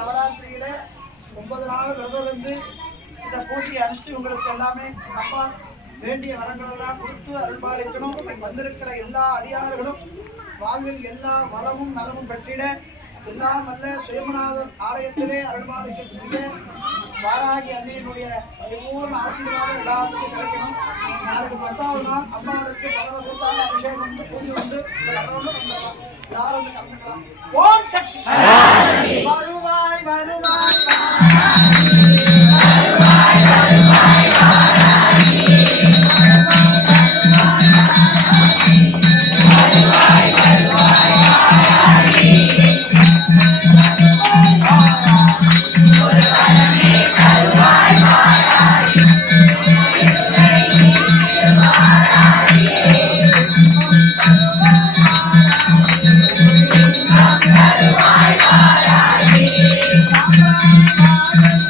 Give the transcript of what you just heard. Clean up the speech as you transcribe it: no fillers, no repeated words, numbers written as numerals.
நவராத்திரியில 9 நாள் விரதம் இருந்து இந்த பூஜையை அனுஷ்டி உங்களுக்கு எல்லாமே அப்பா வேண்டிய வரங்கள் எல்லாம் கொடுத்து அருள்பாலிக்கணும். வந்திருக்கிற எல்லா அடியார்களும் வாழ்வில் எல்லா வளமும் நலமும் பெற்றிட எல்லாம் அல்ல சுயமநாதர் ஆலயத்திலே அருள்பாலிக்கக்கூடிய வாராகி அன்னையினுடைய பரிபூர்ண ஆசீர்வாதம் எல்லாத்துக்கும் கிடைக்கணும். நாளைக்கு 10வது நாள் அம்மாவுக்கு பரவசத்தான அபிஷேகம் பூஜை உண்டு. எல்லாரும் கலந்துக்கலாம். ஓம் சக்தி வருவாய் வருவாய் Bye.